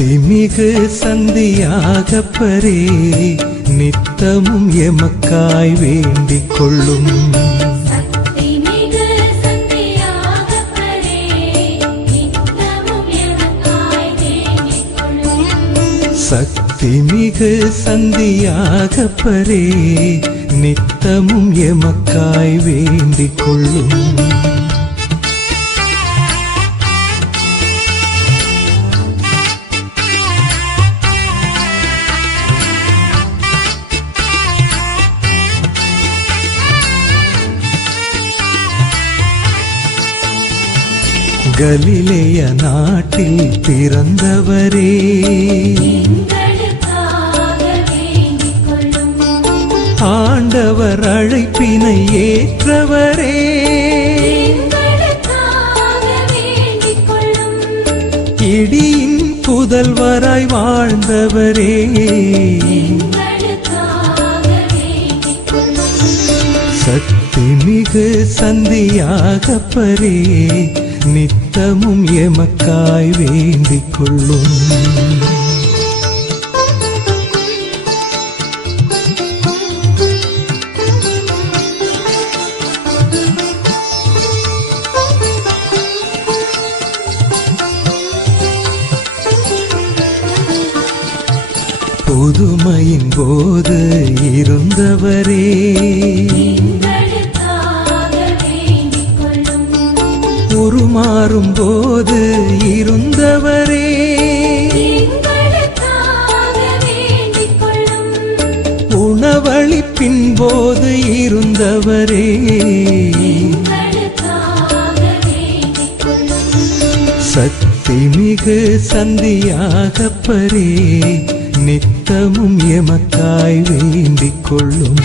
சக்திமிகு சந்தியாகப்பரே நித்தமும் எமக்காய் வேண்டிக் கொள்ளும். சக்திமிகு சந்தியாகப்பரே நித்தமும் எமக்காய் வேண்டிக் கொள்ளும். கலிலேய நாட்டில் பிறந்தவரே ஆண்டவர் அழைப்பினை ஏற்றவரே இடியின் புதல்வராய் வாழ்ந்தவரே சக்திமிகு சந்தியாகப்பரே நித்தமும் எமக்காய் வேண்டிக் கொள்ளும். புதுமையின் போது இருந்தவரே உருமாறும் போது இருந்தவரே உணவளிப்பின் போது இருந்தவரே சக்திமிகு சந்தியாகப்பரே நித்தமும் எமக்காய் வேண்டிக் கொள்ளும்.